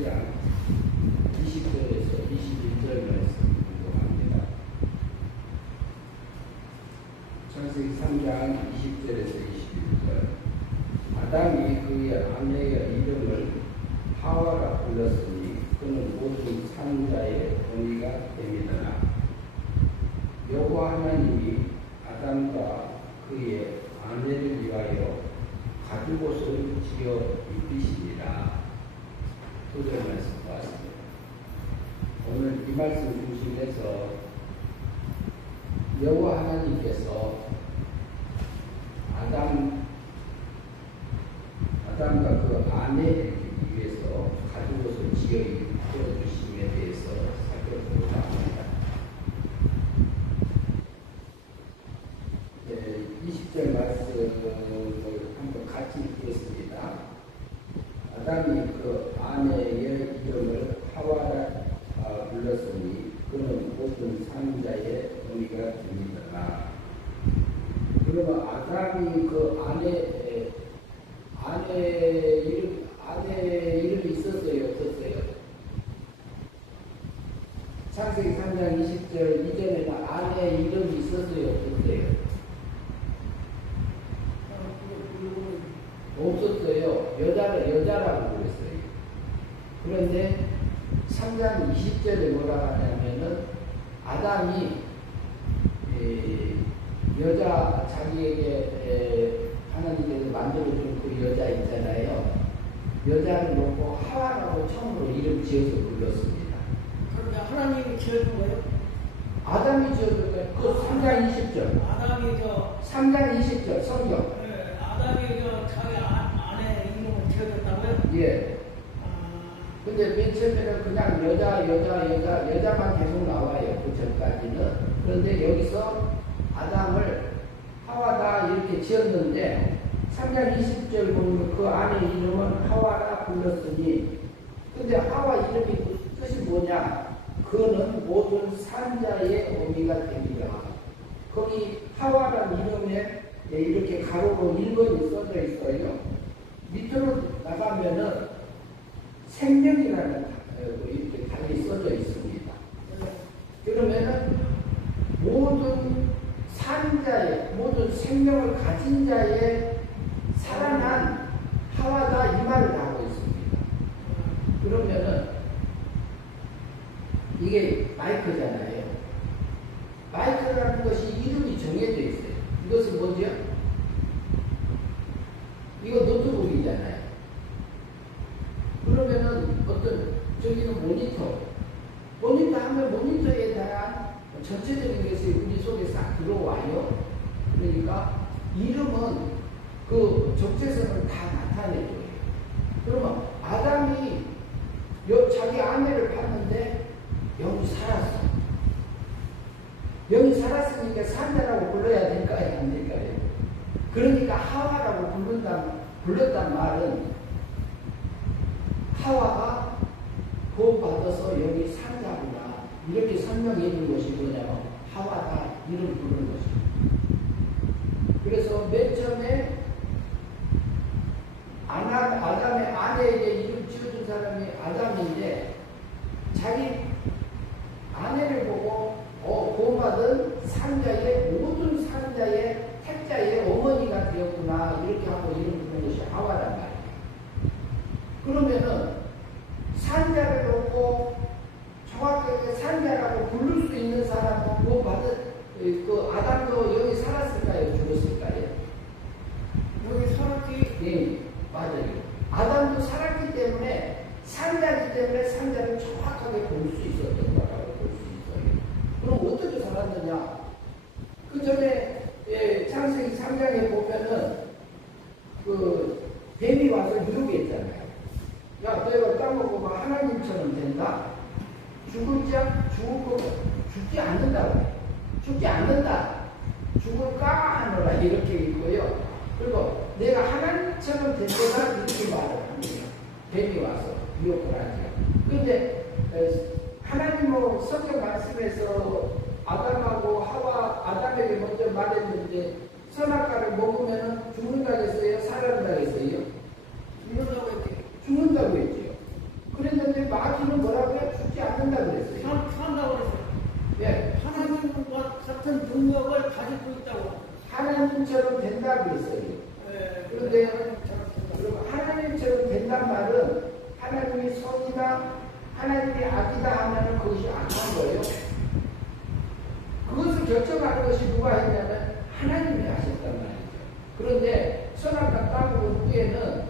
3장 20절에서 21절 말씀 공부합니다. 창세기 3장 20절에서 21절. 아담이 그의 아내의 이름을 하와라 불렀으니 그는 모든 사는 자의 동의가 됩니다. 여호와 하나님이 아담과 그의 아내를 위하여 가죽옷을 지어 입히시니라. 9절 말씀 보았습니다. 오늘 이 말씀 중심에서 여호와 하나님께서 아담과 그 아내를 위해서 가죽옷을 지어 입혀주심에 대해서 살펴보고자 합니다. 20절 말씀을 한번 같이 읽겠습니다. 아담이 그 아내의 이름을 하와라 불렀으니 그는 모든 사는 자의 동의가 됩니다. 그러면 아담이 그 아내 이름이 있었어요, 없었어요? 창세기 3장 20절 이전에는 아내 이름이 있었어요, 없었어요? 없었어요. 여자라고 그랬어요. 그런데 3장 20절에 뭐라 하냐면은 아담이 여자 자기에게 하나님께서 만들어준 그 여자 있잖아요. 여자를 놓고 하와라고 처음으로 이름 지어서 불렀습니다. 그런데 하나님이 지어준 거예요? 아담이 지어준 거예요. 그 3장 20절. 아담이 3장 20절 성경. 네, 아담이 자기 아내 이름을 지어줬다고요? 예. 근데 맨 처음에는 그냥 여자만 계속 나와요. 그 전까지는. 그런데 여기서 아담을 하와다 이렇게 지었는데 3장 20절 보면 그 아내 이름은 하와라 불렀으니, 근데 하와 이름이 뜻이 뭐냐? 그는 모든 산자의 어미가 됩니다. 거기 하와라는 이름에 이렇게 가로로 1번이 써져 있어요. 밑으로 나가면은 생명이라는 이렇게 달리 써져 있습니다. 그러면은 모든 산자의, 모든 생명을 가진 자의 살아난 하와다 이 말을 하고 있습니다. 그러면은 이게 마이크잖아요. 마이크라는 것이 이름이 정해져 있어요. 이것은 뭐죠? 이거 노트북이잖아요. 그러면은 저기는 모니터 하면 모니터에 대한 전체적인 것이 우리 속에 싹 들어와요. 그러니까 이름은 그 적재성을 다 나타내줘요. 그러면 아담이 자기 아내를 봤는데 영이 살았어. 영이 살았으니까 산자라고 불러야 될까요? 안 될까요? 그러니까 하와라고 불렀단 말은 하와가 구원받아서 여기 산자구나 이렇게 설명해 준 것이 뭐냐면 하와가 이름 부르는 것입니다. 그래서 맨 처음에 아담의 아내에게 이름 지어준 사람이 아담인데 자기 아내를 보고 구원받은 산자의 모든 산자의 택자의 어머니가 되었구나 이렇게 하고 이름 부르는 것이 하와란 말이에요. 그러면은 산자를 놓고 정확하게 산자라고 부를 수 있는 사람은 구원받은 그 아담도 여기 살았을까요? 죽었을까요? 여기 살았지? 네, 맞아요. 아담도 살았기 때문에 산자이기 때문에 산자를 정확하게 볼 수 있었던 거라고 볼 수 있어요. 그럼 어떻게 살았느냐? 그 전에 창세기 3장에 보면은 그 뱀이 와서 이렇게 했잖아요. 야, 너희가 까먹으면 하나님처럼 된다. 죽을 거고 죽지 않는다고. 죽지 않는다. 죽을까 하노라 이렇게 있고요. 그리고 내가 하나님처럼 된 거다 이렇게 말을 합니다. 뱀이 와서 유혹을 하죠. 그런데 하나님은 성경 말씀에서 아담하고 아담에게 먼저 말했는데 선악과를 먹으면 죽는다고 했어요? 살아난다고 했어요? 죽는다고 했지. 죽는다고 했죠. 그랬는데 후에는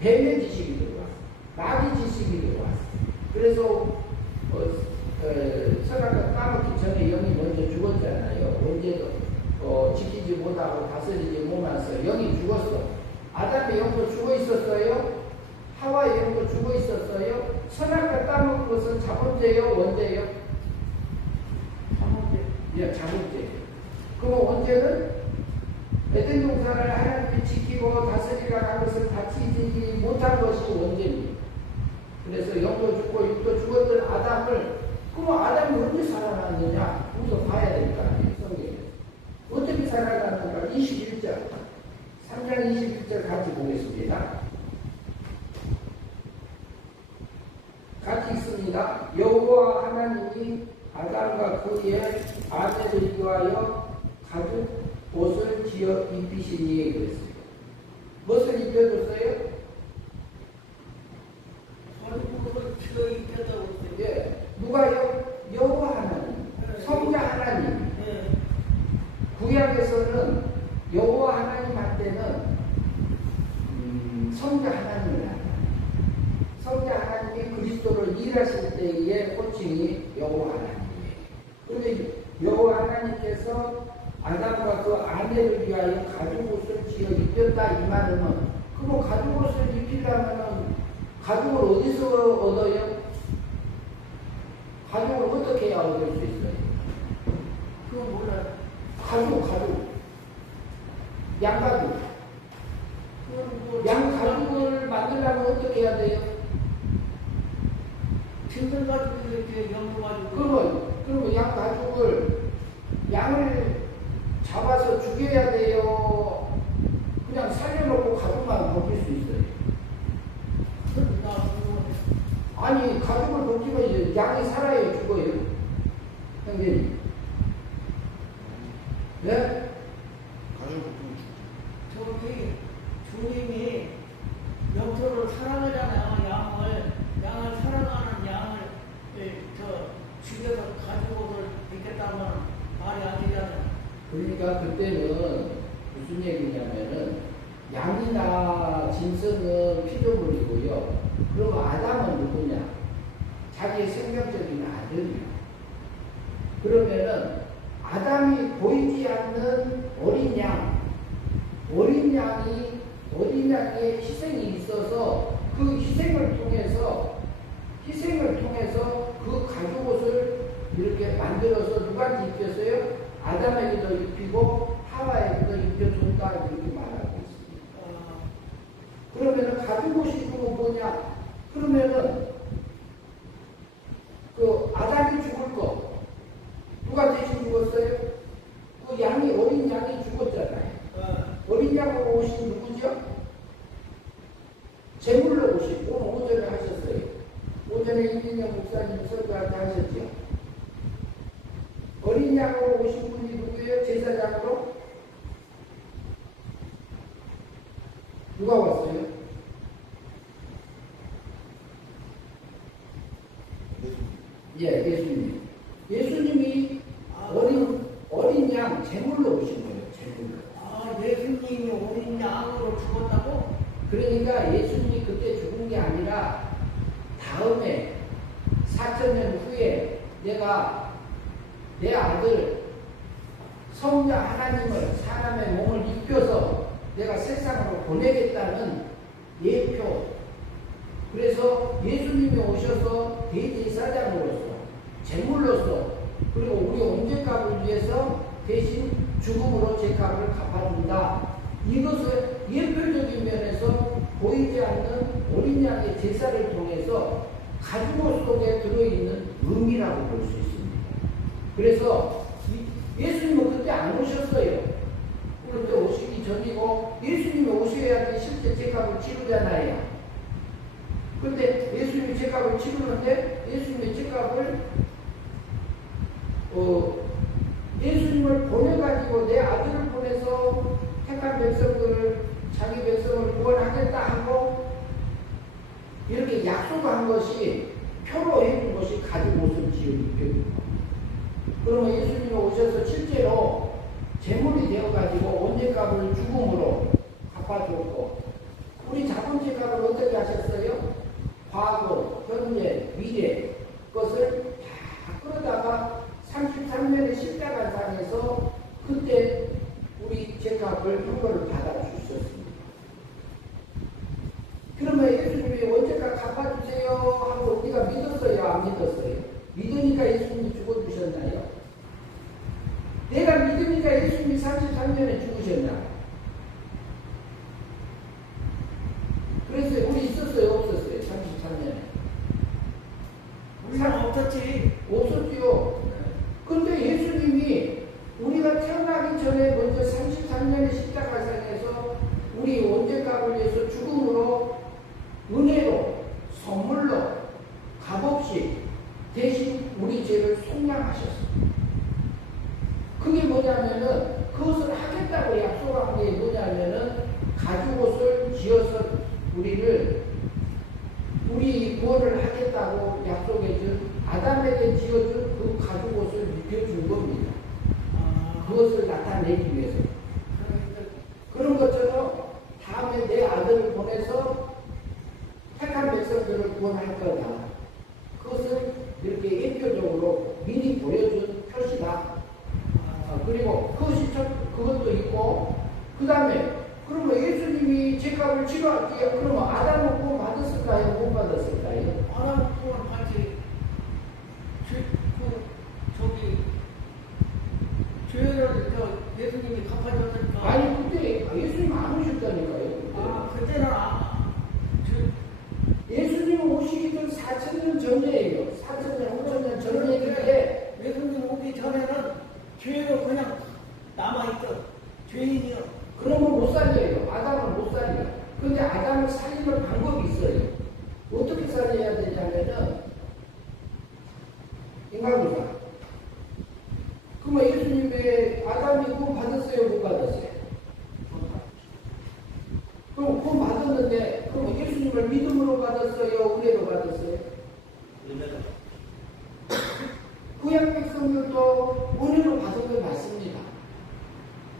뱀의 지식이 들어왔어. 마귀 지식이 들어왔어. 그래서 선악과 까먹기 전에 영이 먼저 죽었잖아요. 언제도 지키지 못하고 다스리지 못하면서 영이 죽었어. 아담의 영도 죽어 있었어요. 하와의 영도 죽어 있었어요. 선악과 까먹은 것은 자본죄요, 원죄요? 자본죄. 예, 자본죄. 그럼 원죄는 에덴 동산을 하나님이 지키고 다스리라 한 것을 다치지 못한 것이 원죄입니다. 그래서 영도 죽고 육도 죽었던 아담을, 그럼 아담이 언제 살아났느냐? 우선 봐야 될 거 아니에요, 성경에. 어떻게 살아났는가? 21절. 3장 21절 같이 보겠습니다. 같이 있습니다. 여호와 하나님이 아담과 그의 아내를 위하여 가죽 옷을 지어 입히시니 그랬어요. 무엇을 입혀줬어요? 가죽옷을 지어 입혔다고 했어요. 예. 누가요? 여호와 하나님, 성자 하나님. 구약에서는 여호와 하나님한테는 성자 하나님을 한다. 성자 하나님이 그리스도를 일하실 때의 호칭이 여호와 하나님이에요. 그런데 여호와 하나님께서 아담과 그 아내를 위하여 가죽옷을 지어 입혔다 이 말은, 그럼 가죽옷을 입히려면 가죽을 어디서 얻어요? 가죽을 어떻게 해야 얻을 수 있어요? 그건 몰라요. 가죽. 양가죽. 양가죽을 만들려면 어떻게 해야 돼요? 짐승 가죽 이렇게 연구가지고. 그러면 양을 잡아서 죽여야 돼요? 그냥 살려놓고 가죽만 벗길 수 있어요? 아니, 가죽을 벗기면 이제 양이 살아요, 죽어요? 형님. 네? 가죽을 벗기면 죽죠. 저기 주님이 영토를 사랑하잖아요. 양을 사랑하는 양을 죽여서 가죽옷을 입겠다면 말이 안 되잖아요. 그러니까 그때는 무슨 얘기냐면은 양이나 짐승은 피조물이고요. 그럼 아담은 누구냐? 자기의 생명적인 아들이야. 그러면은 아담이 보이지 않는 어린 양의 희생이 있어서 그 희생을 통해서 그 가죽옷을 이렇게 만들어서 누구한테 입혔어요? 아담에게도 입히고 하와에게도 입혀줬다 이렇게 말하고 있습니다. 그러면은 가죽옷이 그거 뭐냐? 그러면은 그 아담이 죽을 거 누가 대신 죽었어요? 그 어린 양이 죽었잖아요. 어린 양으로 오신 누구죠? 제물로 오신, 오늘 오전에 하셨어요. 오전에 이민영 목사님 설교할 때 하셨죠? 어린 양으로 오신 분이 누구예요? 제사장으로? 누가 왔어요? 예, 예수님. 예수님이 어린 양 제물로 오신 거예요. 제물로. 예수님이 어린 양으로 죽었다고? 그러니까 예수님이 그때 죽은 게 아니라 다음에 4,000년 후에 내가 내 아들 성자 하나님을 사람의 몸을 입혀서 내가 세상으로 보내겠다는 예표. 그래서 예수님이 오셔서 대제사장으로서 제물로서 그리고 우리 온전값을 위해서 대신 죽음으로 제 값을 갚아준다. 이것을 예표적인 면에서 보이지 않는 어린 양의 제사를 통해서 가죽옷 속에 들어있는 의미라고 볼 수 있습니다. 그래서 예수님은 그때 안 오셨어요. 그때 오시기 전이고 예수님이 오셔야지 실제 제값을 치르잖아요. 그런데 예수님이 제값을 치르는데 예수님의 제값을 예수님을 보내가지고 내 아들을 보내서 택한 백성들을 자기 백성을 구원하겠다 하고 이렇게 약속한 것이 표로 해준 것이 가죽옷을 지어 입혀준 겁니다. 그러면 예수님이 오셔서 실제로 제물이 되어가지고 언제값을 죽음으로 갚아줬고 우리 자본주의 값을 어떻게 하셨어요? 과거, 현재, 미래 것을 다 끌어다가 33년의 십자가상에서 그때 우리 제값을 형벌을 받아주셨습니다. 그러면 예수님이 언제까 갚아주세요 하고 우리가 믿었어요? 안 믿었어요? 믿으니까 예수님이 죽어주셨나요? 내가 믿으니까 예수님이 33년에 죽으셨나? 그래서 우리 있었어요? 없었어요? 33년에? 우리는 없었지. 없었지요. 근데 예수님이 우리가 태어나기 전에 먼저 33년의 십자가상에서 우리 원죄값을 위해서 죽음으로 은혜로 선물로 값없이 대신 우리 죄를 속량하셨습니다. 그게 뭐냐면은 그것을 하겠다고 약속한 게 뭐냐면은 가죽옷을 지어서 우리 구원을 하겠다고 약속해준 아담에게 지어준 그 가죽옷을 입혀준 겁니다. 그것을 나타내기 위해서. 그런 것처럼 다음에 내 아들을 보내서 택한 백성들을 구원할 거다. 그것을 이렇게 예표적으로 미리 보여준 표시다. 그리고 그것도 있고, 그 다음에 그러면 예수님이 죄값을 치료할게요. 그러면 아담은 구원 받았을까요? 못 받았을까요? 아담은 구원 받지. 죄를 예수님이 갚아줬으니까. 아니 그때 예수님 안 오셨다니까요. 그때는 예수님 오시기 전 4,000년 전이에요. 4,000년, 5,000년 전 얘기인데 예수님 오기 전에는 죄로 그냥 남아있던 죄인이요. 그러면 못 살려요. 아담은 못 살려. 근데 아담을 살리는 방법이 있어요. 어떻게 살려야 되냐면은 인간이다. 그러면 예수님의 아담이 구원 받았어요? 못 받았어요? 그럼 구원 받았는데 그럼 예수님을 믿음으로 받았어요? 은혜로 받았어요? 은혜로. 구약 백성들도 은혜로 받은 게 맞습니다.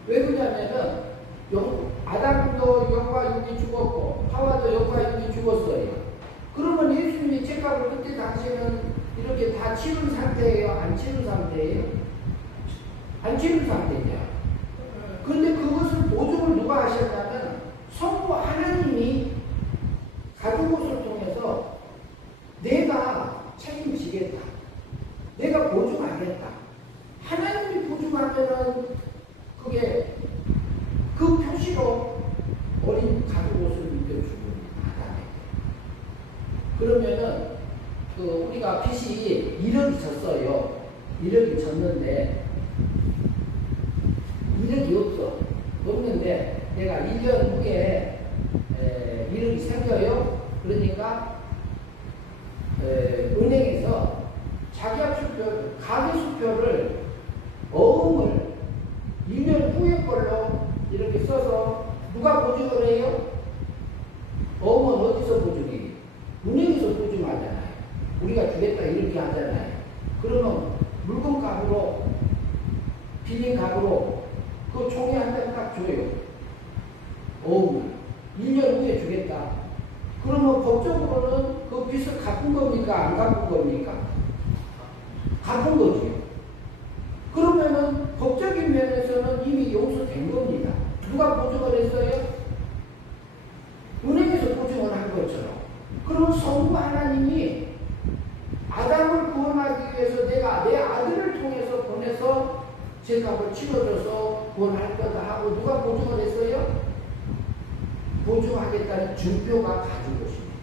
왜 그러냐면은 아담도 영과 육이 죽었고 하와도 영과 육이 죽었어요. 그러면 예수님이 죄값을 그때 당시에는 이렇게 다 치른 상태예요? 안 치른 상태예요? 안 치른 상태죠. 그런데 그것을 보증을 누가 하셨냐면 성부 하나님이 가죽옷을 통해서 내가 책임지겠다. 내가 보증하겠다. 하나님이 보증하면은 그게 그 표시로 어린 가죽옷을 입혀주는 아담에게. 그러면은 우리가 빚이 1억이 졌어요. 1억이 졌는데 1억이 없어. 없는데 내가 1년 후에 1억이 생겨요. 그러니까 은행에서 자기합수표, 가계수표를 어음을 1년 후의 걸로 이렇게 써서 누가 보증을 해요? 어음은 어디서 보증해요? 은행에서 보증하잖아요. 우리가 주겠다 이렇게 하잖아요. 그러면 물건값으로 빌린값으로 그 총회 한 장 딱 줘요. 어음을 1년 후에 주겠다. 그러면 법적으로는 그 빚을 갚은 겁니까? 안 갚은 겁니까? 갚은 거죠. 그러면은 법적인 면에서는 이미 용서된 겁니다. 누가 보증을 했어요? 은행에서 보증을 한 것처럼. 그러면 성부 하나님이 아담을 구원하기 위해서 내가 내 아들을 통해서 보내서 죄값을 치러줘서 구원할 거다 하고 누가 보증을 했어요? 보증하겠다는 증표가 가진 것입니다.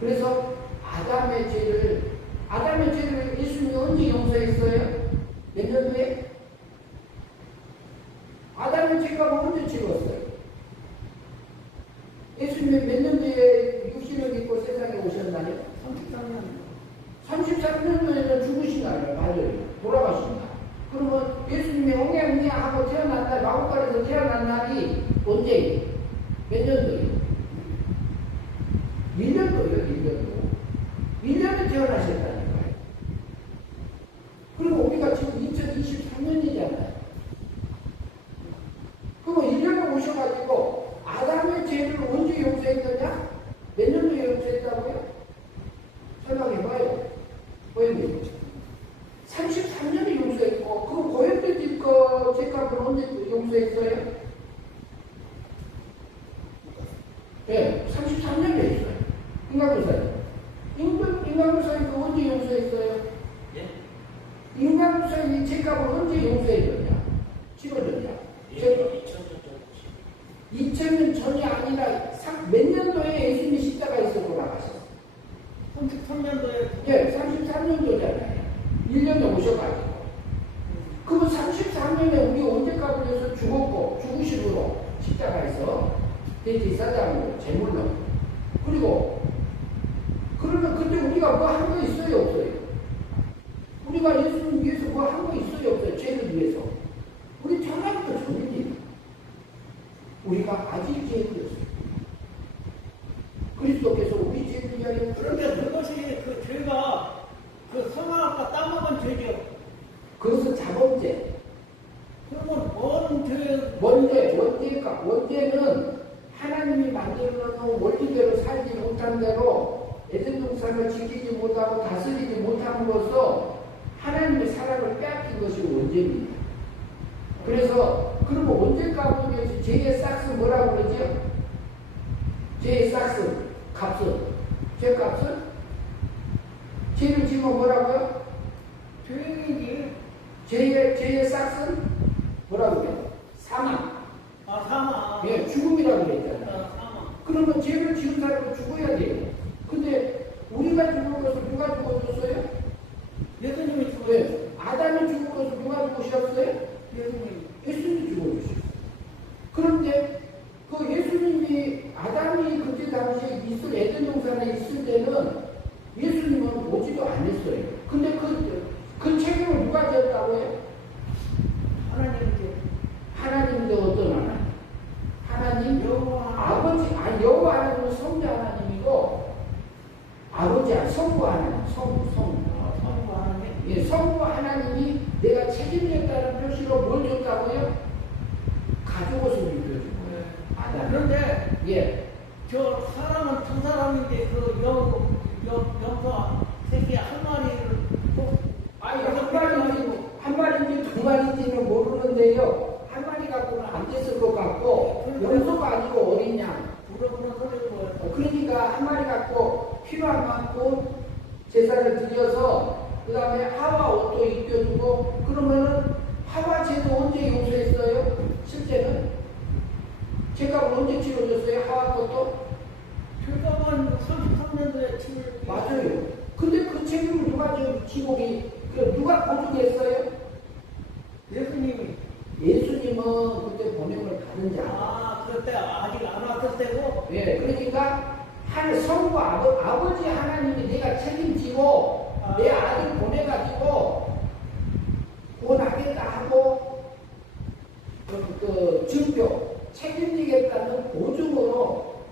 그래서 아담의 죄를 예수님이 언제 용서했어요? 몇 년 후에? 아담의 죄값을 언제 치렀어요? 예수님이 몇 년 뒤에 육신을 입고 세상에 오셨나요? 33년 전에는 죽으시나요? 맞아요. 돌아가신다. 그러면 예수님이 옹야옹야 하고 태어난 날, 마구간에서 태어난 날이 언제예요? 몇 년도예요? 1년도예요, 1년도. 1년에 태어나셨다니까요. 그리고 우리가 지금 2023년이잖아요. 그러면 1년에 오셔가지고 아담의 죄를 언제 예, 33년에 있어요. 인간구사에. 인간구사에 그 언제 용서했어요? 예? 인간구사에 죄값을 언제 용서해줬냐? 치러줬냐? 2000년 전이 아니라 몇 년도에 예수님이 십자가에서 돌아가셨어요? 33년도에. 예, 33년도잖아요. 1년에 오셔가지고. 그럼 33년에 우리 언제까지 위해서 죽었고, 죽으심으로 십자가에서 대제사장으로, 제물로. 그리고, 그러면 그때 우리가 뭐 한 거 있어요, 없어요? 우리가 예수님 위해서 뭐 한 거 있어요, 없어요? 죄를 위해서. 우리 태어나부터 죄입니다. 우리가 아직 죄인이었어요. 그리스도께서 우리 죄를 위하여. 그런데 그것이 그 죄가 그 성악과 따먹은 죄죠. 그것은 자범죄. 그러면 뭔 죄? 원죄는 하나님이 만들어 놓은 원리대로 살지 못한 대로 에덴 동산을 지키지 못하고 다스리지 못함으로써 하나님의 사랑을 빼앗긴 것이 원죄입니다. 그래서 그러면 원죄 가운데 죄의 싹스 뭐라고 그러죠? 죄의 싹스, 값은, 죄값은? 죄를 지면 뭐라고요? 죄인이지. 죄의 싹은 뭐라고 그래요? 사망. 아, 사망. 예, 죽음이라고 그랬잖아요. 사망. 그러면 죄를 지은 사람은 죽어야 돼요. 근데 우리가 죽은 것을 누가 죽어줬어요? 예수님이 죽어요. 네. 아담이 죽은 것을 누가 죽으셨어요? 예수님. 예수님이 죽어주셨어요. 그런데 그 예수님이 아담이 그때 당시에 에덴 동산에 있을 때는 예수님은 오지도 않았어요. 근데 그 책임을 누가 졌다고 해요? 하나님께. 하나님인데 어떤 하나님? 하나님? 여호와 아버지, 여호와 하나님은 성자 하나님이고, 아버지야, 성부 하나님, 성부. 성부 하나님. 예, 성부 하나님이 내가 책임졌다는 표시로 뭘 줬다고요? 가죽옷을 입혀준 거예요. 아담. 그런데 예. 저 사람은 두 사람인데 그 염소 새끼 한 마리를 아니, 한 마리인지 두 마리인지는 모르는데요. 한 마리 갖고는 안 됐을 것 같고, 염소가 아니고 어린 양. 물어보는 소리인 거예요. 그러니까 한 마리 갖고 필요한 만큼 제사를 드려서 그 다음에 하와 옷도 입혀주고 그러면은 하와 죄도 언제 용서했어요? 실제는? 죄값을 언제 치러줬어요? 하와 것도? 죄값은 33년도에 치를. 맞아요. 근데 그 책임을 누가 누가 보증했어요? 예수님이. 예수님은 그때 본행을 받은 자. 아, 그때 아직 안 왔을 때고? 예, 그러니까 성부 아버지 하나님이 내가 책임지고 내 아들 보내가지고 구원하겠다 하고 그 증표 책임지겠다는 보증으로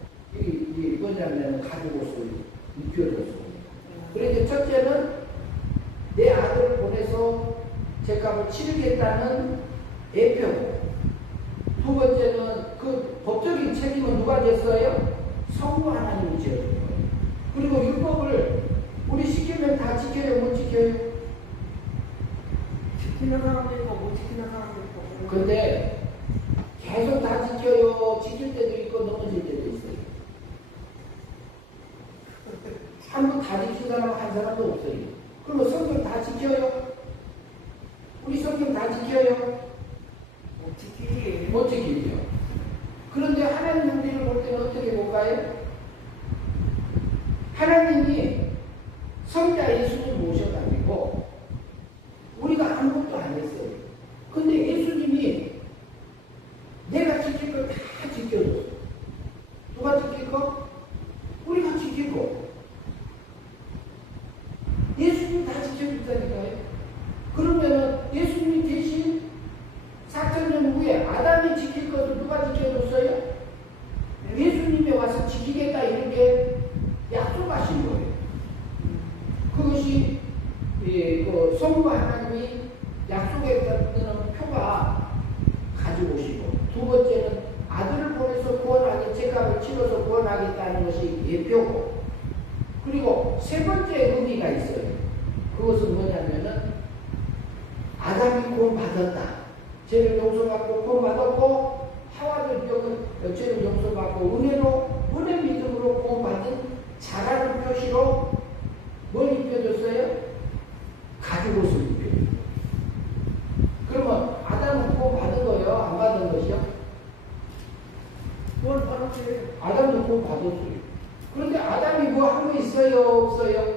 뭐냐면 가죽옷을 입혀줬습니다. 그래서 첫째는 내 아들을 보내서 죄값을 치르겠다는 예표고, 두 번째는 그 법적인 책임은 누가 졌어요? 성부 하나님이 지어준 거예요. 그리고 율법을 우리 시키면 다 지켜요, 못 지켜요? 지키는 사람도 있고 못 지키는 사람도 있고. 근데 계속 다 지켜요. 지킬 때도 있고 넘어질 때도 있어요. 한 번 다 지킨 사람은 한 사람도 없어요. 그러면 성경 다 지켜요? 우리 성경 다 지켜요? 못 지키지. 못 지키죠. 그런데 하나님 우리를 볼 때는 어떻게 볼까요? 하나님이 성자 예수님 모셔가지고 우리가 아무것도 안 했어요. 근데 예수님이 내가 지킬 걸 다 지켜줬어. 누가 지킬 거? 우리가 지키고. 예수님 다 지켜준다니까요. 그러면은 예수님이 대신 4,000년 후에 아담이 지킬 것을 누가 지켜줬어요? 예수님이 와서 지키겠다 이렇게 약속하신 거예요. 그것이 그 성부 하나님이 약속했다는 표가 가지고 오시고, 두 번째는 아들을 보내서 구원하게 죄값을 치러서 구원하겠다는 것이 예표고, 그리고 세 번째 의미가 있어요. 그것은 뭐냐면은 아담이 구원받았다. 죄를 용서받고 구원받았고, 하와도 죄를 용서받고 은혜로 받았어요. 그런데 아담이 뭐 한 거 있어요? 없어요?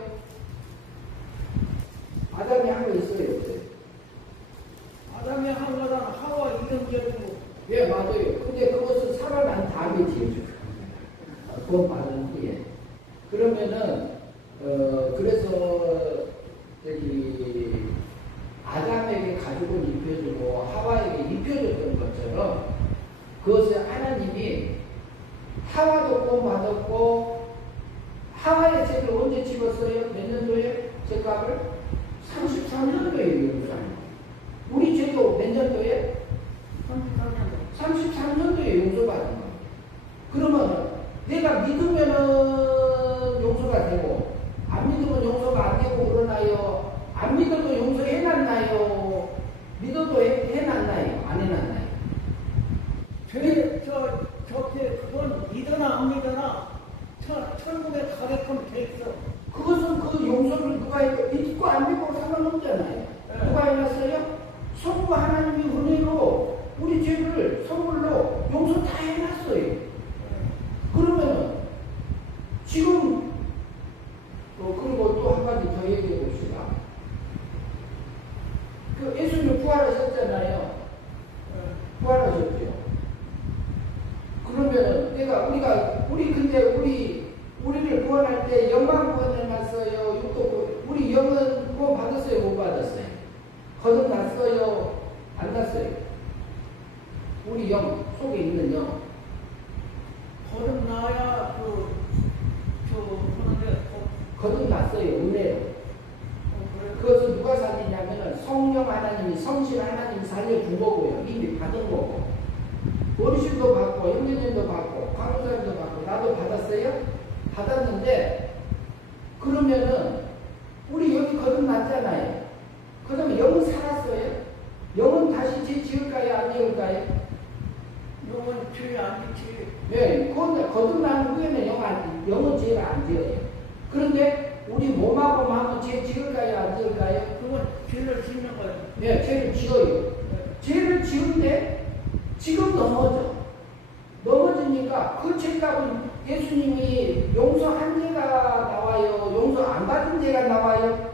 아담이 한 거 있어요? 없어요? 아담이 한 거는 하와 이런 게고. 예, 맞아요. 근데 그것은 살아난 다음에 지어줄 겁니다. 그건 받은 후에. 그러면은, 그래서, 저기, 아담에게 가죽을 입혀주고 하와에게 입혀줬던 것처럼 그것을 하나님이 하와도 구원받았고 하와의 죄를 언제 집었어요? 몇 년도에? 죄값을? 33년도에 용서합니다. 우리 죄도 몇 년도에? 33년도에 용서받은 거예요. 그러면 내가 믿으면은 용서가 되고 안 믿으면 용서가 안 되고 그러나요? 안 믿어도 용서해놨나요? 믿어도 해놨나요? 안 해놨나요? 그건 믿으나 안 믿으나 천국에 가게끔 돼 있어. 그것은 그 용서를 누가 해도 믿고 안 믿고 상관없잖아요. 네. 누가 해놨어요? 성부 하나님이 은혜로 우리 죄를 선물로 용서 다 해놨어요. 네. 그러면은 지금 그리고 또 한 가지 더 얘기해 봅시다. 그 예수님 부활하셨잖아요. 네. 부활하셨죠. 그러면은 우리를 구원할 때 영광 구원해놨어요. 우리 영은 구원 받았어요? 못 받았어요? 거듭났어요? 안 났어요? 우리 영 속에 있는 영 거듭나야 거듭났어요. 은혜로. 그것을 누가 살리냐면은 성령 하나님이 성실 하나님이 살려준 거고요. 이미 받은 거고. 어르신도 받고 형제님도 받고 강도사님도 받고 나도 받았어요. 받았는데 그러면은 우리 여기 거듭났잖아요. 그러면 영은 살았어요. 영은 다시 죄 지을까요? 안 지을까요? 영은 죄 안 짓지. 네, 거듭난 후에는 영은 죄를 안 지어요. 그런데 우리 몸하고 마음은 죄 지을까요? 안 지을까요? 그건 죄를 짓는 거예요. 네, 죄를 지어요. 네. 죄를 지은데 지금 넘어지니까 그 죄값은 예수님이 용서한 죄가 나와요? 용서 안 받은 죄가 나와요?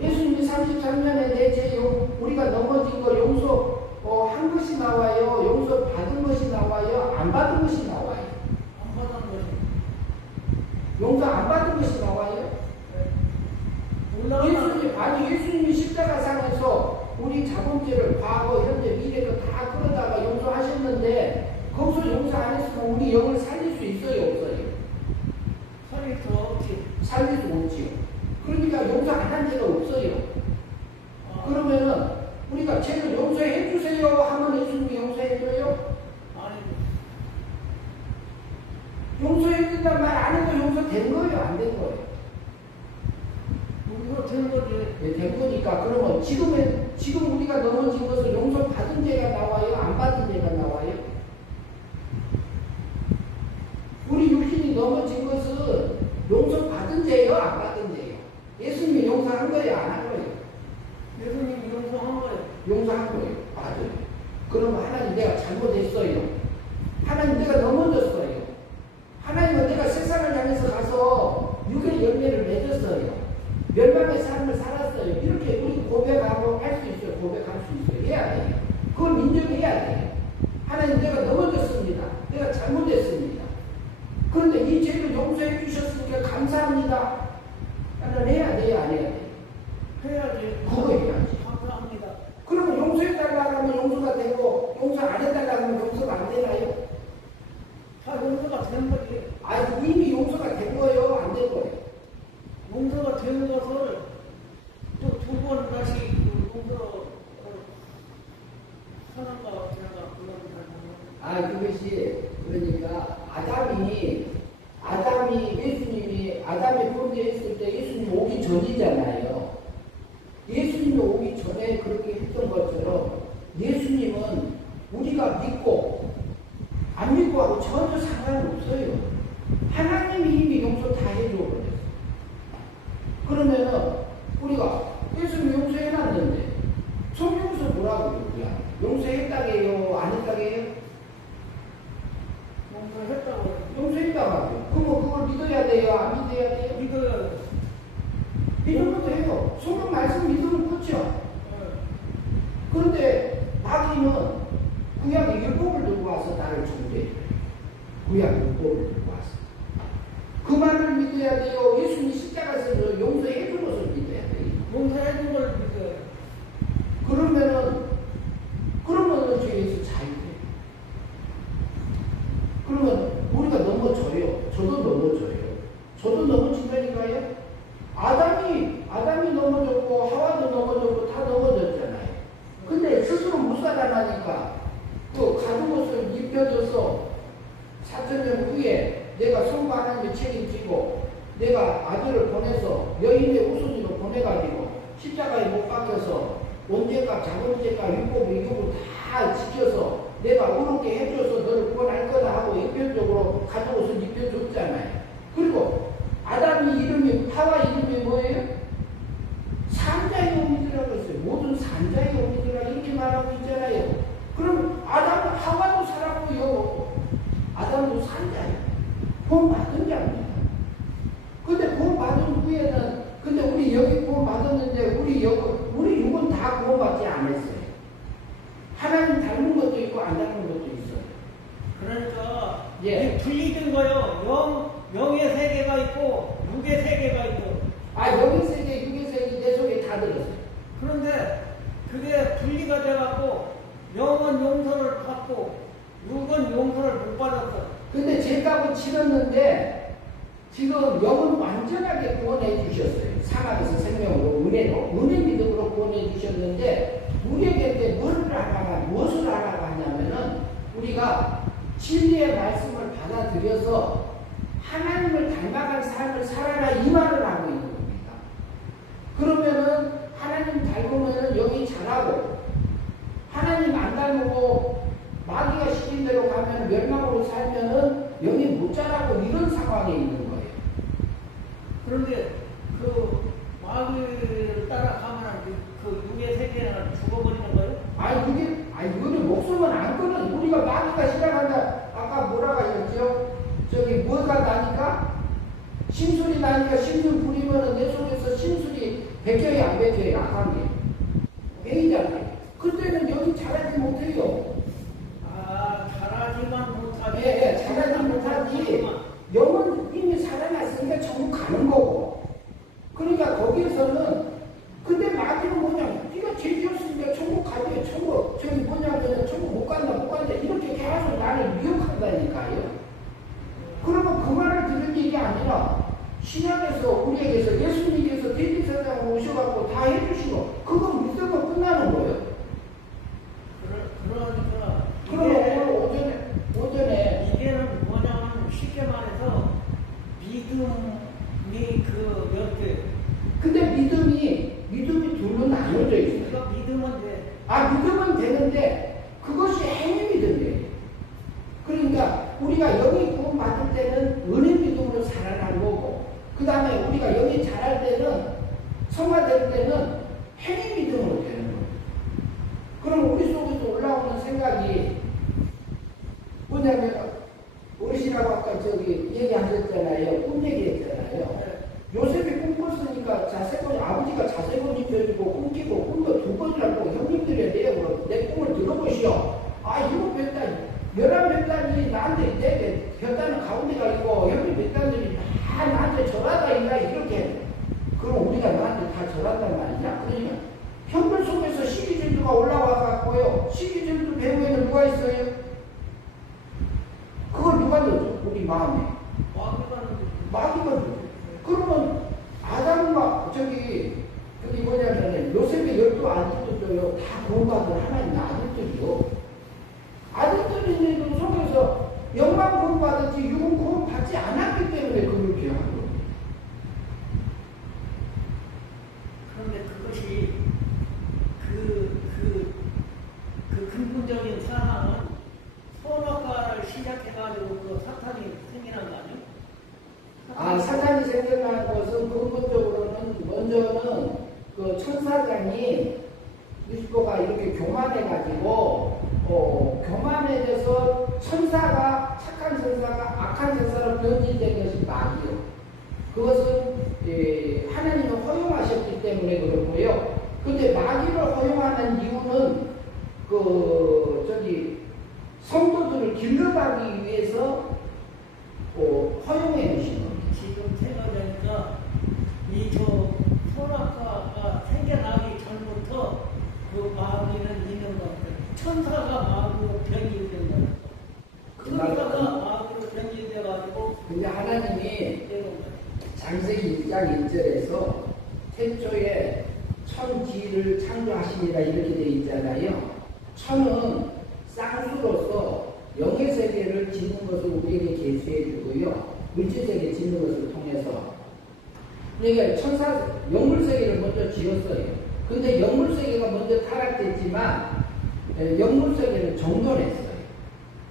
예수님이 33년에 내 죄 우리가 넘어진 거 용서한 것이 나와요? 용서 받은 것이 나와요? 안 받은 것이 나와요? 안 받은 거지. 용서 안 받은 것이 나와요? 예수님이 십자가상에서 우리 자본죄를 과거, 현재, 미래도 다 끌어다가 용서하셨는데 거기서 용서 안 했으면 우리 영을 살릴 수 있어요? 없어요? 살릴 수 없지. 살릴 수 없지요. 그러니까 용서 안 한 죄가 없어요. 그러면은 우리가 죄를 용서해 주세요 하면 예수님이 용서해 줘요? 아니. 용서해 준단 말 안 해도 용서된 거예요? 안 된 거예요? 된 거지. 네, 된 거니까 그러면 지금 우리가 넘어진 것을 용서 받은 죄가 나와요? 안 받은 죄가 나와요? 우리 육신이 넘어진 것은 용서 받은 죄예요? 안 받은 죄예요? 예수님이 용서한 거예요? 안 한 거예요? 예수님이 용서한 거예요. 용서한 거예요. 맞아요. 그러면 하나님 내가 잘못했어요. 하나님 내가 넘어졌어요. 하나님은 내가 세상을 향해서 가서 육의 열매를 맺었어요. 멸망의 삶을 살았어요. 이렇게 우리 고백하고 할 수 있어요. 고백할 수 있어요. 해야 돼요. 그걸 인정해야 돼요. 하나님 내가 넘어졌습니다. 내가 잘못했습니다. 그런데 이 죄를 용서해 주셨으니까 감사합니다. 나는 해야 돼요? 안 해야 돼요? 해야지. 그거 해야지. 감사합니다. 그러면 용서해달라고 하면 용서가 되고 용서 안 해달라고 하면 용서가 안 되나요? 다 용서가 된 거지. 아니 이미 용서가 된 거예요? 안 된 거예요? 용서가 된 것을 또 두 번 다시 용서 사람과 제가 그것이 그러니까 아담이 범죄했을 때 예수님 오기 전이잖아요. 예수님이 오기 전에 그렇게 했던 것처럼 예수님은 우리가 믿고 안 믿고 하고 전혀 상관없어요. 하나님이 이미 용서 다 해줘 버렸어요. 그러면은 우리가 예수님 용서해놨는데 성경에서 뭐라고 그러냐? 용서했다게요? 안 했다게요? 용서했다고. 용서했다고 하죠. 그럼 그걸 믿어야 돼요? 안 믿어야 돼요? 믿어요. 믿으면 돼요. 성경 말씀 믿으면 그렇죠. 그런데 마귀는 구약의 율법을 들고 와서 나를 정죄해. 구약 율법을 들고 와서. 그 말을 믿어야 돼요? 예수님이 십자가에서 용서해 준 것을 믿어야 돼요? 용서해 준 걸 믿어요. 그러면은 죄에서 자유돼. 그러면 우리가 넘어져요. 저도 넘어져요. 저도 넘어진다니까요? 아담이 넘어졌고, 하와도 넘어졌고, 다 넘어졌잖아요. 근데 스스로 못 살아나니까, 그 가진 것을 입혀줘서 4,000년 후에 내가 성부 하나님을 책임지고, 내가 아들을 보내서 여인의 우선으로 보내가지고, 십자가에 못 박혀서, 원죄값, 자본죄값, 율법, 위법을 다 지켜서, 내가 의롭게 해줘서 너를 구원할 거다 하고 일편적으로 가진 옷을 입혀줬잖아요. 그리고 아담이 이름이, 하와 이름이 뭐예요? 산자의 어미들이라고 했어요. 모든 산자의 어미들이라 이렇게 말하고 있잖아요. 그럼 하와도 살았고요. 아담도 산자예요. 구원 받은 자입니다. 근데 구원 받은 후에는, 근데 우리 여기 구원 받았는데, 우리 육은 다 구원 받지 않았어요. 하나님 닮은 것도 있고, 안 닮은 것도 있어요. 그러니까, 예. 분리된 거요. 영의 세계가 있고, 육의 세계가 있고. 영의 세계, 육의 세계 내 속에 다 들었어요. 그런데, 그게 분리가 돼갖고, 영은 용서를 받고, 육은 용서를 못 받았어. 근데 죄값은 치렀는데, 지금 영은 완전하게 구원해 주셨어요. 사막에서 생명으로, 은혜 믿음으로 구원해 주셨는데, 우리에게 무엇을 하라고 하냐면은, 우리가 진리의 말씀을 받아들여서 하나님을 닮아간 삶을 살아라 이 말을 하고 있는 겁니다. 그러면은 하나님 닮으면은 영이 자라고, 하나님 안 닮고 마귀가 시킨 대로 가면 멸망으로 살면은 영이 못 자라고 이런 상황에 있는 거예요. 그런데 그 마귀를 따라가면 그 육의 세계는 죽어버리는 거예요? 그거는 목숨은 안 끊어. 우리가 마귀가 시작한다. 아까 뭐라고 하셨죠? 뭐가 나니까? 심술이 나니까 심술 부리면은 내 속에서 심술이 베껴요, 안 베껴요? 악한 게. 베이잖아요. 그때는 여기 자라지 못해요. 자라지만 못하지. 예, 자라지 못하지. 영은 이미 살아났으니까 천국 가는 거고. 그러니까 거기에서는, 근데 마귀는 뭐냐? 네가 죄 지었으니까 천국 가지. 천국 못 간다. 이렇게 계속 나를 미혹한다니까요. 그러면 그 말을 들은 얘기 아니라, 신약에서 우리에게서 예수님께서 대리사장을 오셔갖고 다 해주시고, 그거 믿으면 끝나는 거예요. 그러니까. 그럼 오전에. 이게는 뭐냐면 쉽게 말해서, 믿음이 몇 개. 근데 믿음이 둘로 나눠져 있어요. 그러니까 믿으면 돼. 믿으면 되는데, 그것이 행위 믿음이에요. 그러니까, 우리가 영이 구원 받을 때는 은혜 믿음으로 살아난 거고, 그 다음에 우리가 영이 자랄 때는, 성화될 때는 행위 믿음으로 되는 거예요. 그럼 우리 속에서 올라오는 생각이 뭐냐면, 어르신하고 아까 얘기하셨잖아요. 꿈 얘기했잖아요. 요셉이 꿈 꿨으니까 아버지가 자세번 입혀주고 꿈끼고 꿈도 2번이나 고 형님들에 내 꿈을 들어보시오. 이거 뱃다 11뱃단이 나한테 내 뱃단은 가운데가 있고 형님 뱃단들이 다 나한테 절하다 이렇게. 그럼 우리가 나한테 다 절한단 말이냐? 그러니까 형들 속에서 시기질투가 올라와갖고요. 시기질투 배후에는 누가 있어요? 그걸 누가 넣죠? 우리 마음에. 마귀가 넣죠. 그러면 아담과 뭐냐면 요셉의 12 아들들도요, 다 구원받은 하나님의 아들들이요. 아들들인데도 속에서 영광 구원받았지 육은 구원받지 않았기 때문에 그렇게 한 겁니다. 그런데 그것이 그 근본적인 사항은 선악과를 시작해가지고 그 사탄이 생기는 거 아니에요? 사탄이 생겨난 것은 근본적으로는 먼저는 그 천사장이 루시퍼가 이렇게 교만해가지고 교만해져서 천사가 착한 천사가 악한 천사로 변질된 것이 마귀요. 그것은 하나님이 허용하셨기 때문에 그렇고요. 근데 마귀를 허용하는 이유는 성도들을 길러가기 위해서 허용해 놓으신 겁니다. 지금 생각하니까 소라카가 생겨나기 전부터 그 마귀는 있는 것 같아요. 천사가 마귀로 변질된 거예요. 천사가 마귀로 변질돼가지고 근데 하나님이 창세기 1장 1절에서 태초에 천지를 창조하시니라 이렇게 되어 있잖아요. 천은 쌍수로서 영의 세계를 짓는 것을 우리에게 계시해 주고요. 물질 세계 짓는 것을 통해서 그러니까 영물 세계를 먼저 지었어요. 근데 영물 세계가 먼저 타락됐지만 영물 세계는 정돈했어요.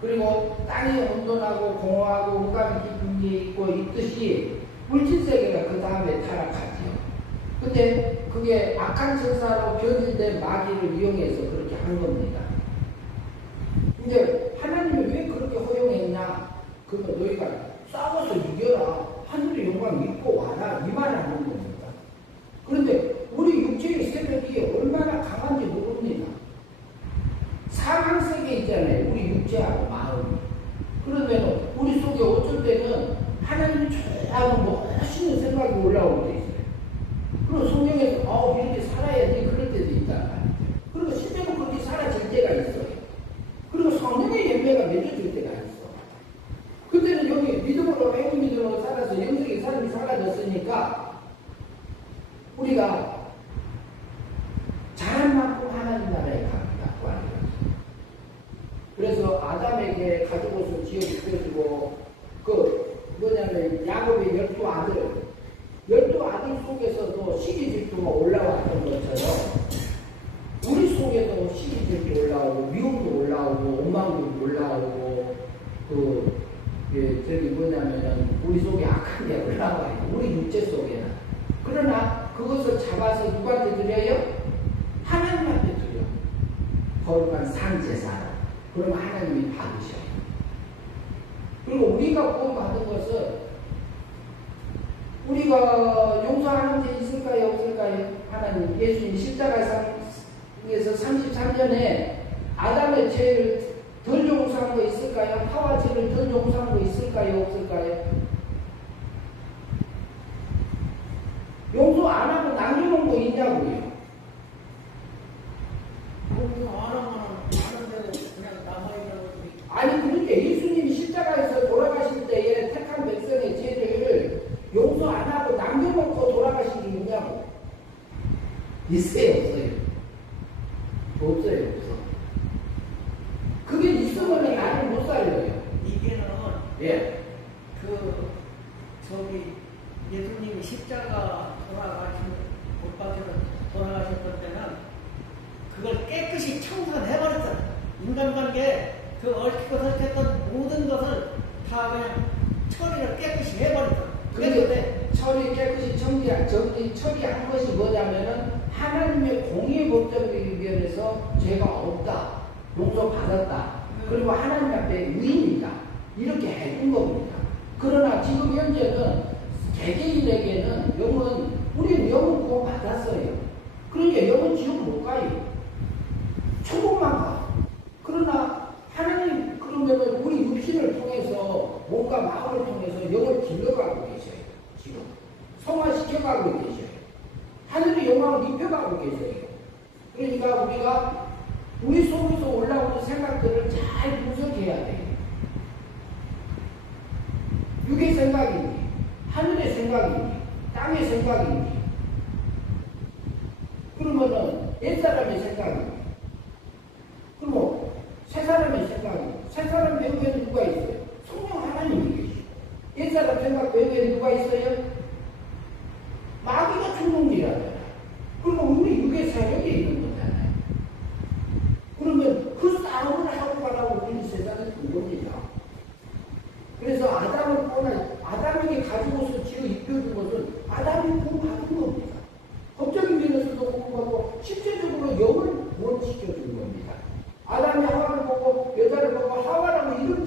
그리고 땅이 온돈하고 공허하고 흑암이 깊은 게 있고 있듯이 물질 세계가 그 다음에 타락하지요. 근데 그게 악한 천사로 변질된 마귀를 이용해서 그렇게 한 겁니다. 근데 하나님이 왜 그렇게 허용했냐? 그러면 너희가 싸워서 이겨라. 하늘의 영광 입고 와라. 이 말을 하는 겁니다. 그런데 우리 육체의 세력이 얼마나 강한지 모릅니다. 사망세계 있잖아요. 우리 육체하고 마음이. 그러면 우리 속에 어쩔 때는 하나님이 좋아하는 멋있는 생각이 올라올 때 있어요. 그리고 성경에서 이렇게 살아야지 그럴 때도 있잖아요. 그리고 실제로 그렇게 사라질 때가 있어요. 그리고 성령의 열매가 맺어질 때가 있어. 그때는 여기 믿음으로 행위 믿음으로 살아서 영적인 삶이 사라졌으니까 우리가 잘한 만큼 하나님 나라에 갑니다. 그래서 아담에게 가죽 옷을 지어 입혀주고 야곱의 12아들 속에서도 시기질투가 올라왔던 것처럼 우리 속에도 시기질투 올라오고 미움도 올라오고 원망도 올라오고 우리 속에 악한 게 올라와요. 우리 육체 속에는. 그러나 그것을 잡아서 누구한테 드려요? 하나님한테 드려요. 거룩한 상제사로. 그러면 하나님이 받으셔요. 그리고 우리가 구원받은 것은 우리가 용서하는 데 있을까요? 없을까요? 하나님 예수님 십자가에서 33년에 아담의 죄를 덜 용서한 거 있을까요? 하와 죄를 덜 용서한 거 있을까요? 없을까요? 용서 안 하고 남겨놓은 거 있냐고요? 용서 안 하는데도 그냥 남아있는 거지. 아니 그러니까 예수님이 십자가에서 돌아가실 때에 택한 백성의 죄를 용서 안 하고 남겨놓고 돌아가신 게 있냐고. 있어요? 없어요? 없어요? 없어. 그게 있으면 나를 못 살려요. 이게는 예. 예수님이 십자가 못 박혀서 돌아가셨던 때는 그걸 깨끗이 청산해버렸잖아요. 인간관계 얽히고 설켰던 모든 것을 다 그냥 처리를 깨끗이 해버렸잖아요. 그런데 깨끗이 처리한 것이 뭐냐면은 하나님의 공의의 법정에 면에서 죄가 없다, 용서받았다, 그리고 하나님 앞에 의인이다 이렇게 해준 겁니다. 그러나 지금 현재는 개개인에게는 우리는 영은 구원받았어요. 그러니까 영은 지옥 못 가요. 천국만 가. 그러나 하나님 그러면은 우리 육신을 통해서 몸과 마음을 통해서 영을 길러가고 계셔요. 지금 성화시켜가고 계셔요. 하늘의 영광을 입혀가고 계셔요. 그러니까 우리가 우리 속에서 올라오는 생각들을 잘 분석해야 돼요. 육의 생각인지 하늘의 생각인지 땅의 생각인지 그러면은 옛사람의 생각인지 그럼 새 사람의 생각인지 새 사람 배우에는 누가 있어요? 성령 하나님이 계시고 옛사람 생각 배우에는 누가 있어요? 마귀가 충동이라잖아요. 그리고 우리 육의 세력이 있는 거잖아요. 그러면 그 싸움을 하고 가라고 우리 세상에 든 겁니다. 그래서 아담에게 가지고서 지어 입혀준 것은 아담이 구원받은 겁니다. 법적인 면에서도 구원받고 실제적으로 영을 구원시켜준 겁니다. 아담이 하와를 보고 여자를 보고 하와라고 이름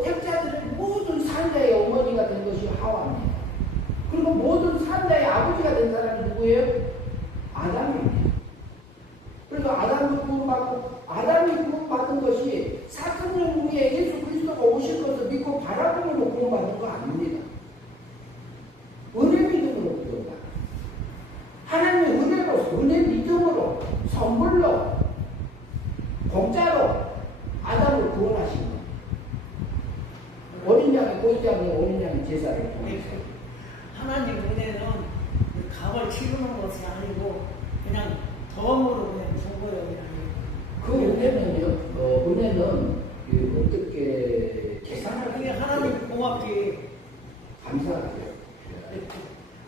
그리고 택자들은 모든 산자의 어머니가 된 것이 하와입니다. 그리고 모든 산자의 아버지가 된 사람이 누구예요? 아담입니다. 그래서 아담도 구원받고 아담이 구원받은 것이 4,000년 후에 예수 그리스도가 오실 것을 믿고 바라보므로 구원받은 거 아닙니다. 은혜 믿음으로 구원받아요. 하나님의 은혜로, 은혜 믿음으로, 선물로, 공짜로 아담을 구원하신 겁니다. 어린 양이 보이지 않는 어린 양의 제사를 통해서. 하나님 은혜는 값을 치르는 것이 아니고 그냥 덤으로 그냥 준 거예요. 그 은혜는요, 은혜는 어떻게 계산할 그게 하나님 고맙게 감사하죠.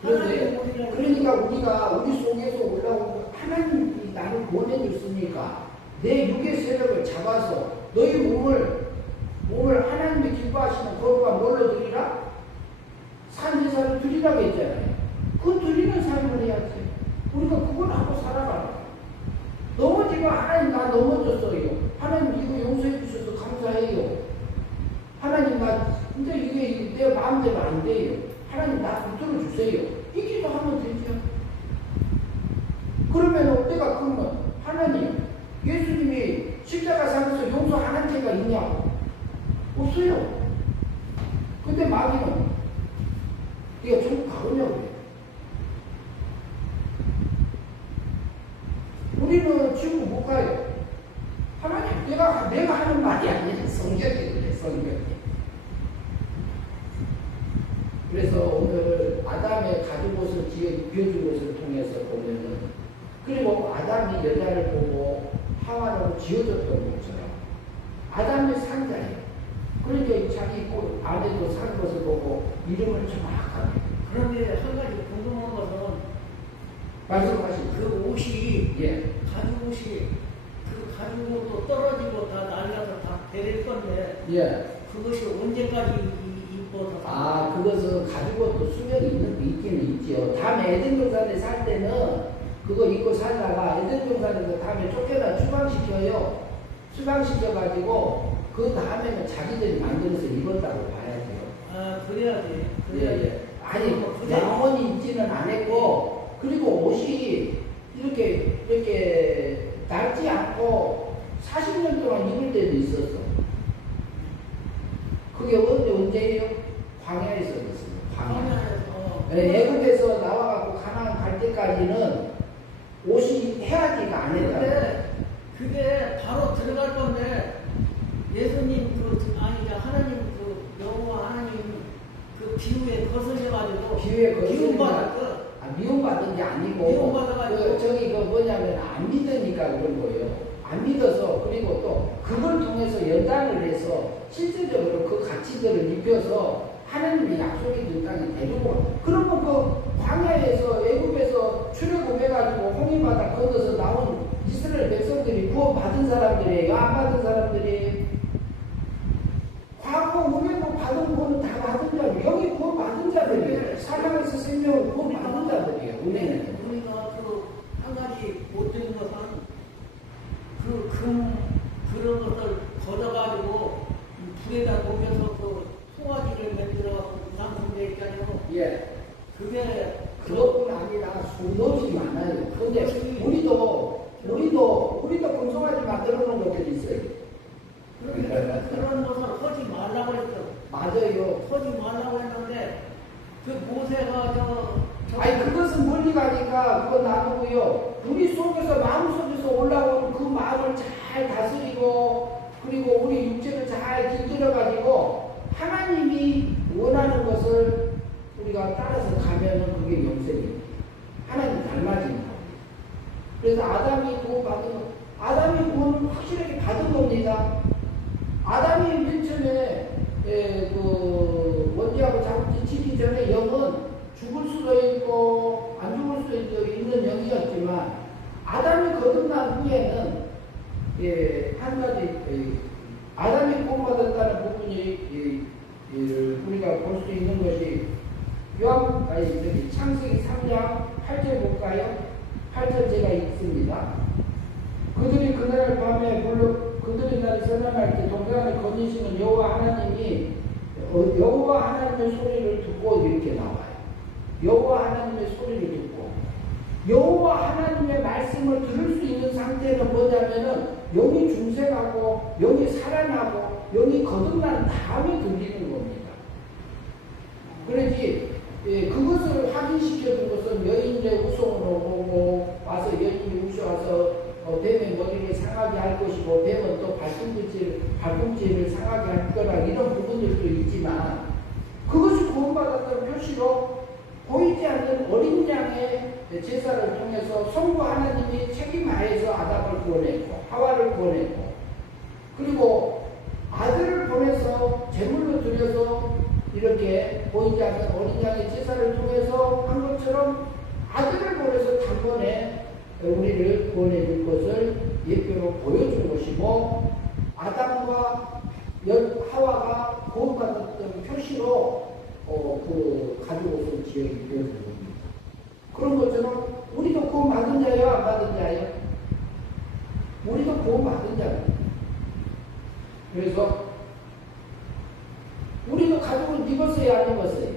그런데 그러니까 우리가 우리 속에서 올라온 하나님이 나를 보내줬으니까 내 육의 세력을 잡아서 너희 몸을 하나님이 기뻐하시는 거룩한 뭘로 드리라? 산제사를 드리라고 했잖아요. 그 드리는 삶을 해야지. 우리가 그걸 하고 살아가라. 넘어지면 하나님 나 넘어졌어요. 하나님 이거 용서해 주셔서 감사해요. 하나님 나 근데 이게 내 마음대로 안 돼요. 하나님 나 붙들어 주세요. 이 기도하면 되죠. 그러면 내가 그러면 하나님 예수님이 십자가 상에서 용서 안 한 죄가 있냐고? 없어요. 근데 마귀는 네가 좀 가느냐고 그래. 우리는 지금 못 가요. 하나님 내가 하는 말이 아니라 성경이 그래. 성경이. 그래서 오늘 아담의 가진 것을 비워준 것을 통해서 보면은 그리고 아담이 여자를 보고 하와로 지어졌던 것처럼 아담의 상자예요. 그러니까 자기 아내도 산 것을 보고 이름을 정확하게. 그런데 한 가지 궁금한 것은 말씀하시죠. 그 옷이 예. 가죽 옷이 그 가죽으로 떨어지고 다 날려서 다 베릴 건데 예. 그것이 언제까지 입어서 그것은 가지고 또 수명이 있기는 있지요. 다음에 에덴 동산에 살 때는 그거 입고 살다가 에덴 동산에서 다음에 쫓겨나 추방시켜요. 추방시켜가지고 그 다음에는 자기들이 만들어서 입었다고 봐야 돼요. 그래야지. 예. 아니 영원히 입지는 않았고 그리고 옷이 이렇게 낡지 않고 40년 동안 입을 때도 있었어. 그게 언제예요? 광야에서 그랬어요. 광야. 애굽에서 나와갖고 가나안 갈 때까지는 옷이 해야지가 안 했다. 근데 그게 바로 들어갈 건데 예수님 하나님 여호와 하나님 그 비유에 거슬려가지고 미움받았어. 미움받은 게 아니고 미움받아가지고 저기 뭐냐면 안 믿으니까 그런 거예요. 안 믿어서 그리고 또 그걸 통해서 연단을 해서 실질적으로 그 가치들을 입혀서 하나님의 약속이 준 땅에 데리고 그러면 그 광야에서 애굽에서 출애굽해가지고 홍해바다 건너서 나온 이스라엘 백성들이 구원받은 사람들이에요? 안 받은 사람들이? 과거 우리도 받은 구원은 다 받은 자들 여기 구원받은 자들이에요. 사랑에서 생명을 구원받은 자들이에요. 우리는 우리가 그 한 가지 못 되는 것은 그런 것을 걷어가지고 불에다 녹여서 그 송아지를 만들어갖고 무상품돼 있잖아요. 예. 그게 그것뿐 아니라 수없이 많아요. 근데 우리도 금송아지 만들어 놓은 것들이 있어요. 그런 것을 하지 말라고 했어. 맞아요. 하지 말라고 했는데 그 모세가 아니 그것은 멀리 가니까 그거 놔두고요. 우리 속에서 마음속에서 올라오는 그 마음을 잘 다스리고 그리고 우리 육체를 잘 길들여가지고 하나님이 원하는 것을 우리가 따라서 가면은 그게 영생이에요. 하나님 닮아지는 겁니다. 그래서 아담이 구원을 확실하게 받은 겁니다. 아담이 맨 처음에 그 원죄하고 자국지 치기 전에 영은 죽을 수도 있고 안 죽을 수도 있는 영이었지만 아담이 거듭난 후에는 한 가지 아담이 구원받았다는 부분이 우리가 볼 수 있는 것이 창세기 3장 8절 볼까요? 8절 제가 읽습니다. 그들이 그날 밤에 그들이 날이 선언할 때 동산을 거니시는 여호와 하나님이 여호와 하나님의 소리를 듣고 이렇게 나와요. 여호와 하나님의 소리를 듣고 여호와 하나님의 말씀을 들을 수 있는 상태는 뭐냐면은 영이 중생하고 영이 살아나고 영이 거듭난 다음에 들리는 겁니다. 그러지 그것을 확인시켜준 것은 여인의 후손으로 보고 와서 여인이 우셔와서 뱀의 머리를 상하게 할 것이고 뱀은 또 발꿈치를 상하게 할 거라 이런 부분들도 있지만 그것이 구원받았다는 표시로 보이지 않는 어린 양의 제사를 통해서 성부 하나님이 책임하에서 아담을 구원했고 하와를 구원했고 그리고 아들을 보내서 제물로 드려서 이렇게 보이지 않는 어린 양의 제사를 통해서 한 것처럼 아들을 보내서 단번에 우리를 구원해 줄 것을 예표로 보여준 것이고 아담과 하와가 구원받았던 표시로 그 가죽옷을 지어있게 되는 겁니다. 그런 것처럼 우리도 구원받은 자예요? 안 받은 자예요? 우리도 구원받은 자예요. 그래서 우리도 가죽을 입었어요? 안 입었어요?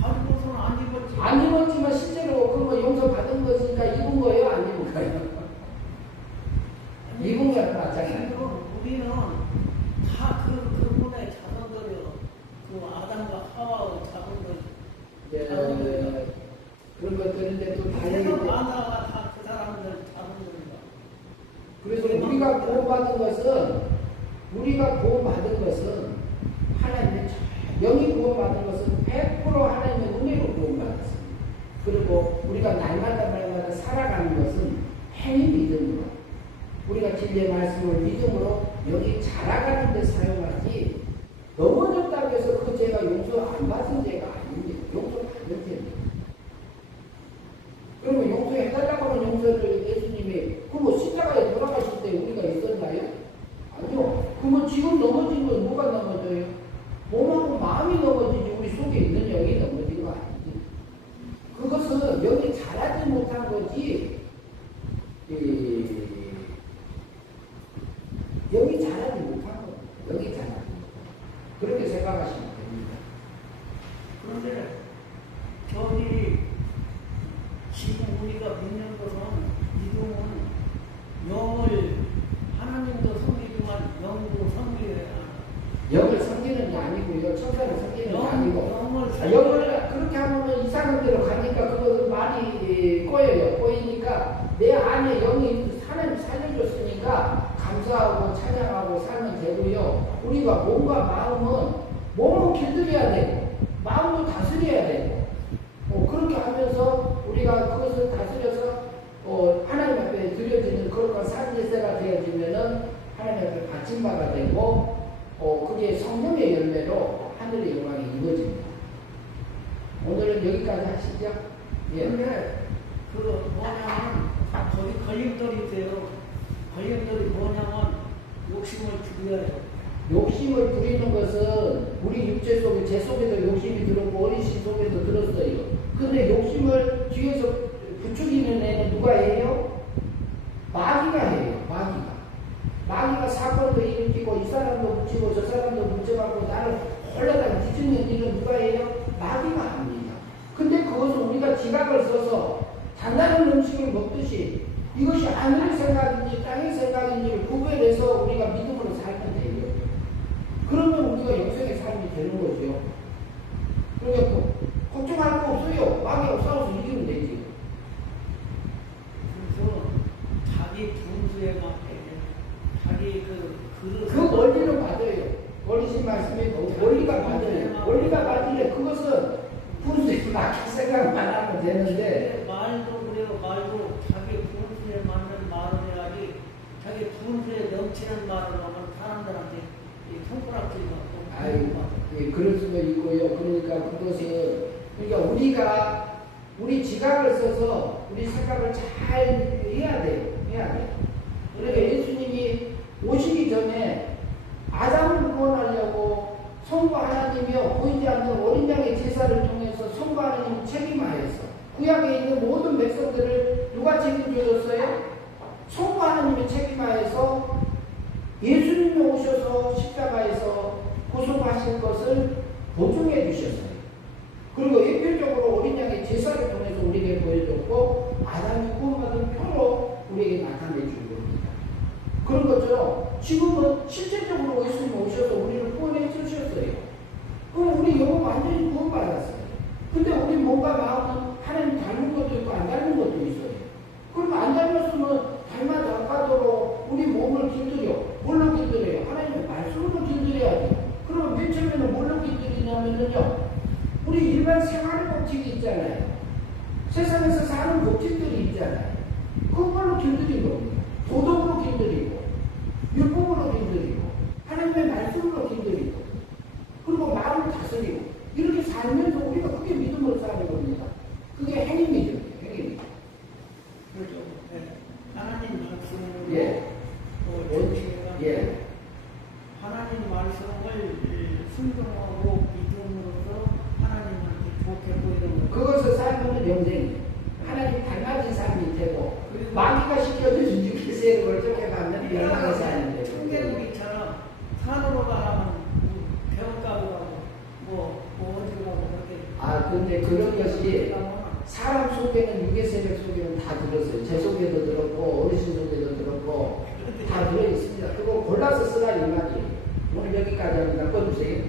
가죽옷은 안 입었지. 안 입었지만 실제로 그거 용서받은 것이니까 입은 거예요? 안 입은 거예요? 입은 거랑 마찬가지예요. 우리는 다 그분의 자손들이요. 그 아담과 하와의 자손들. 그런 것들인데 또 세상 다행히 만화가 다 그 사람들 자손들입니다. 그래서 우리가 구원받은 것은 하나님의 영이 구원받은 것은 100% 하나님의 은혜로 구원받았습니다. 그리고 우리가 날마다 살아가는 것은 행위 믿음으로 우리가 진리의 말씀을 믿음으로 여기 자라가는 데 사용하지 넘어졌다고 해서 그 죄가 용서 안 받은 죄가 아닙니다. 용서받는 죄입니다. 그러면 용서해달라고 하는 용서를 예수님이 그뭐 십자가에 돌아가실 때 우리가 있었나요? 아니요. 그러면 지금 넘어진 건 누가 넘어져요? 몸하고 마음이 넘어지지 우리 속에 있는 영이 넘어진 거 아니지. 그것은 영이 자라지 못한 거지 영이 자라지 못한 거예요. 영이 자라지 못한 거. 그렇게 생각하시면 됩니다. 그런데 저기 지금 우리가 믿는 것은 믿음은 영을 하나님도 섬기지만 영도 섬겨야 하나. 영을 섬기는 게 아니고요. 천사를 섬기는 게 아니고. 영을 영을 그렇게 하면 이상한 데로 가니까 그것은 말이 꼬여요. 꼬이니까 내 안에 영이 하나님 살려줬으니까 감사하고 찬양하고 살면 되고요. 우리가 몸과 몸은 길들여야 되고 마음도 다스려야 되고 그렇게 하면서 우리가 그것을 다스려서 하나님 앞에 드려지는 그런 산제세가 되어지면은 하나님 앞에 바친 바가 되고 그게 성령의 열매로 하늘의 영광이 이루어집니다. 오늘은 여기까지 하시죠. 예. 근데 그 뭐냐면 거기 걸림돌이 돼요. 걸림돌이 뭐냐면 욕심을 부려요. 욕심을 부리는 것은 우리 육체 속에 제 속에도 욕심이 들었고 어린신 속에도 들었어요. 근데 욕심을 뒤에서 부추기는 애는 누가 해요? 마귀가 해요. 마귀가 사건도 일으키고 이 사람도 묻히고 저 사람도 묻혀갖고 나를 홀라당 뒤집는 일은 누가 해요? 마귀가 합니다. 근데 그것은 우리가 지각을 써서 단단한 음식을 먹듯이 이것이 하늘의 생각인지 땅의 생각인지를 구별해서 우리가 믿음으로 살면 돼요. 그러면 우리가 영생의 삶이 되는 거죠. 그러니까 걱정할 거 없어요. 마귀하고 싸워서 이기면 되지. 그래서 자기 분수에 맞게 자기 그 원리는 맞아요. 원리신 말씀이 원리가 맞아요. 원리가 맞는데 그것은 분수에 맞게 생각만 하면 되는데 말도 그래요. 말도 자기 분수에 맞는 말을 해야지 자기 분수에 넘치는 말을 하면 사람들한테 손가락질 받고 예, 그럴 수도 있고요. 그러니까 그것은 그러니까 우리 지각을 써서 우리 생각을 잘 해야 돼요. 그러니까 예수님이 오시기 전에 아담을 구원하려고 성부 하나님이요 보이지 않는 어린 양의 제사를 통해서 성부 하나님이 책임하였어. 구약에 있는 모든 백성들을 누가 책임져줬어요? 성부 하나님이 책임하여서 예수님이 오셔서 십자가에서 고속하실 것을 보증해 주셨어요. 그리고 일편적으로 어린 양의 제사를 통해서 우리에게 보여줬고 아담이 구원받은 표로 우리에게 나타내 준 겁니다. 그런 것처럼 지금은 실제적으로 예수님이 오셔서 우리를 구원해 주셨어요. 그럼 우리 영혼 완전히 구원받았어요. 근데 우리 몸과 마음은 하나님 닮은 것도 있고 안 닮은 것도 있어요. 그럼 안 닮았으면 닮아도록 우리 몸을 길들여. 뭘로 길들여요? 하나님의 말씀으로 길들여야죠. 그러면 맨 처음에는 뭘로 길들이냐면요. 우리 일반 생활의 법칙이 있잖아요. 세상에서 사는 법칙들이 있잖아요. 그걸로 길들인 겁니다. 도덕으로 길들이고, 율법으로 길들이고, 하나님의 말씀으로 길들이고, 그리고 마음을 다스리고, 이렇게 살면서 우리가 그게 믿음으로 사는 겁니다. 그게 행위 믿음이에요. 행위 믿음. 그렇죠. 네. 하나님 말씀으로 예. 예. 하나님 말씀을 순종하고 믿음으로써 하나님한테 좋게 보이는 것. 그것을 살면 영생이에요. 하나님 닮아진 삶이 되고 마귀가 시켜준 유기세를 걸적해 받는 영광의 삶이 되고 청개구리처럼 산으로 가면 배울가고 가고 어디로 가고 그렇게. 근데 그런 것이 사람 속에는 유괴세력 속에는 다 들었어요. 제 속에도 들었고 어르신 속에도 들었고 다 들어있습니다. 그거 골라서 쓰라 이 말이에요. 오늘 여기까지 합니다. 꺼주세요.